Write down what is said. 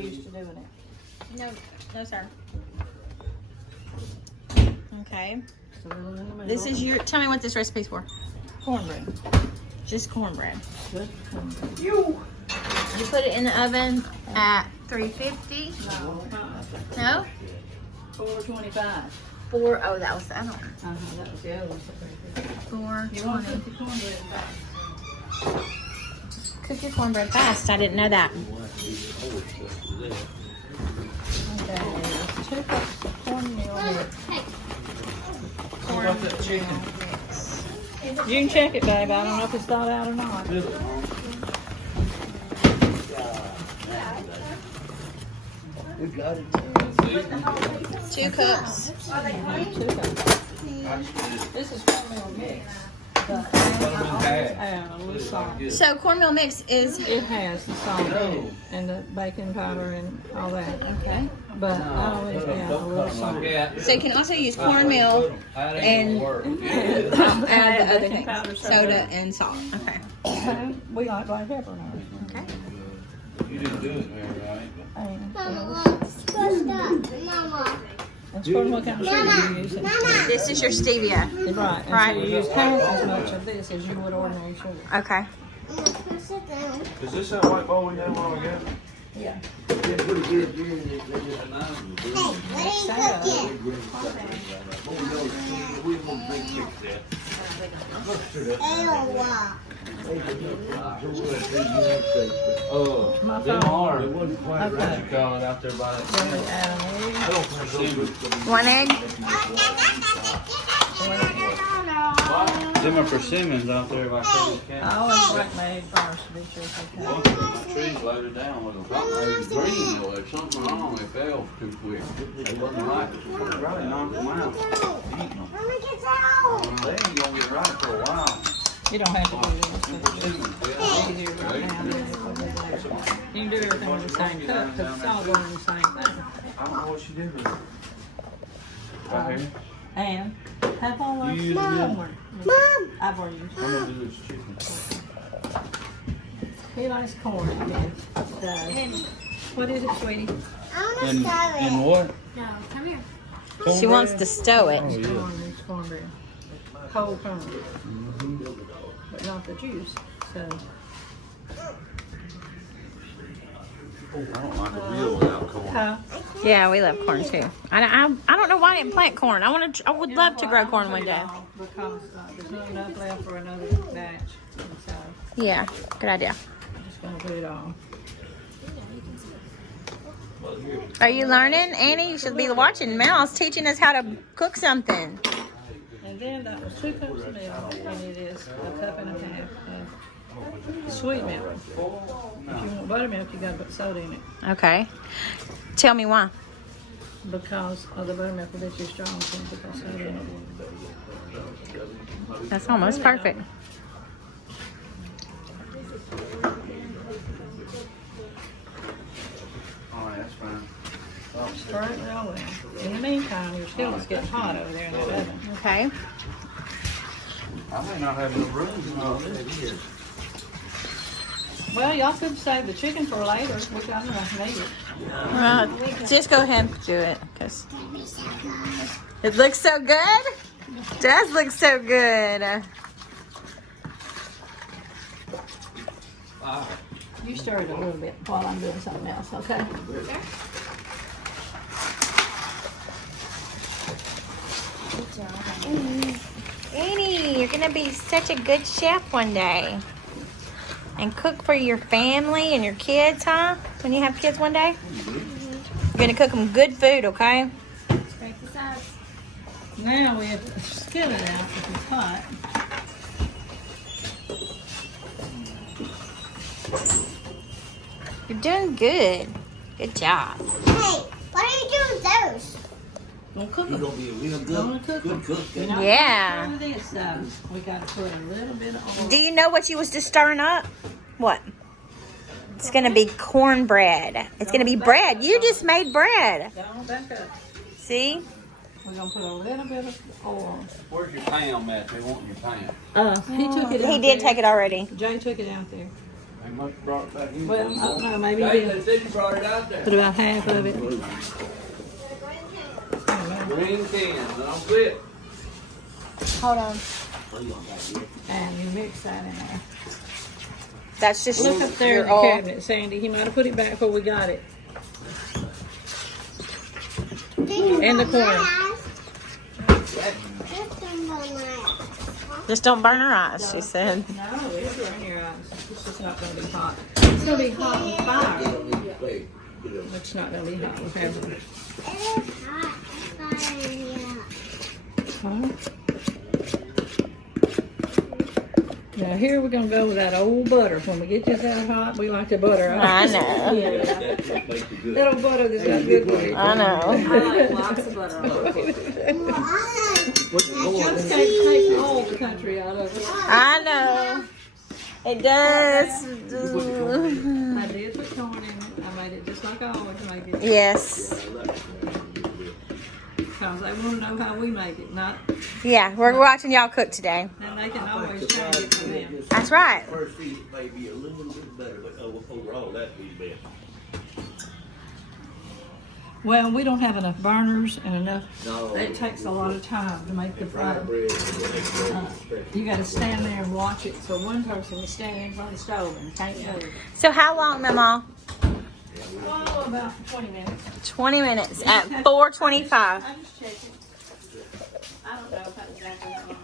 Used to doing it. No, no, sir. Okay. So in the middle. This is your. Tell me what this recipe's for. cornbread. Just cornbread. Good cornbread. You put it in the oven at 350. No. 425. 4. Oh, that was the other one. That was the other one. 420. You want to put the cornbread back? Cook your cornbread fast. I didn't know that. Okay. 2 cups of cornmeal mix. You can check it, babe. I don't know if it's thawed out or not. 2 cups. 2 cups. This is cornmeal mix. But add a little salt. So cornmeal mix is. It has the salt in it and the baking powder and all that. Okay. But I always add a little salt. So you can also use cornmeal and add the other baking powder, things, soda and salt. Okay. We like black pepper now. Okay. You didn't do it there, right? That's what kind of sugar you use. This is your stevia. Right. Right. And so you use half as much of this as you would ordinary sugar. Okay. Is this that white bowl we had when we got it? Yeah. Them are. It wasn't quite right. You call it out there by that. Then we add an egg. 1 egg. Them are persimmons out there by Curtis I County. always break my egg first to be sure it's okay. One of my trees loaded down with them. Something was green or there's something wrong. They fell too quick. They wasn't right. Probably knocked them out. Eating them. They ain't gonna get right for a while. You don't have to do this. Persimmons, It's easier right now than it will be later. You can do everything with the same cup because it's all going in the same thing. I don't know what she did with it. Right here. And have all You those use it corn. I've already used I'm gonna do this chicken. He likes corn again. What is it, sweetie? And what? No, come here. She wants to stow it. Oh, yeah. Corn, it's cornbread. Whole corn. But not the juice. So I don't like a real without corn. Yeah, we love corn too. I don't know why I didn't plant corn. I would love to grow corn one day. Because there's not enough left for another batch. And so Yeah, good idea. I'm just going to put it on. Are you learning, Annie? You should be watching. Mel's teaching us how to cook something. And then that was 2 cups of milk. And it is a cup and a half of sweet milk. If you want buttermilk, you got to put soda in it. Okay. Tell me why. Because of the buttermilk will be too strong, so you put that soda in it. That's almost perfect. All right, that's fine. Stir it real well. In the meantime, your skillet's getting hot over there in that oven. Okay. I may not have enough room to know this. Well, y'all could save the chicken for later, which I don't need it. Just go ahead and do it, cause it looks so good. It does look so good. You stir it a little bit while I'm doing something else, okay? Annie, you're gonna be such a good chef one day. And cook for your family and your kids, huh? When you have kids one day? You're gonna cook them good food, okay? Scrape the sides. Now we have to skillet out if it's hot. You're doing good. Good job. Hey, what are you doing with those? Don't cook You're them. gonna be a real Don't cook them. cook. You're not Yeah. gonna do this stuff. We got to put a little bit of oil. Do you know what you was just stirring up? What? It's gonna be cornbread. It's gonna be bread. You just made bread. Don't back up. See? We're gonna put a little bit of oil. Where's your pan, Matt? They want your pan. He took it out He did there. take it already. Jay took it out there. They must have brought it back in. Well, I don't know, maybe Hey, he they said you brought it out there. put about half of it. Green cans, don't flip. Hold on. And you mix that in there. That's just Look up there in your the oil. cabinet, Sandy. He might have put it back before we got it. And the corn. Just don't burn her eyes, she said. No, it's in your eyes. It's just not going to be hot. It's going to be hot with fire. But it's not going to be hot with heaven. Huh? Now here we're going to go with that old butter. When we get this out hot, we like the butter. I know. Yeah. That old butter that's got good for you. I know. I like lots of butter on it. Cupcake takes all the country out of it. I know. It does. I did put corn in it. I made it just like I always make it. Yes. Because they want to know how we make it, not, Yeah, we're watching y'all cook today. and they can always change it for them. That's right. First season may be a little bit better, but overall that'd be best. Well, we don't have enough burners and enough, No. it takes a lot of time to make the fry. Bread, You gotta stand there and watch it, so one person is standing in front of the stove and can't move. So how long, Mama? Oh, about 20 minutes. 20 minutes at 4:25. I just checked it. I don't know if that was exactly how long.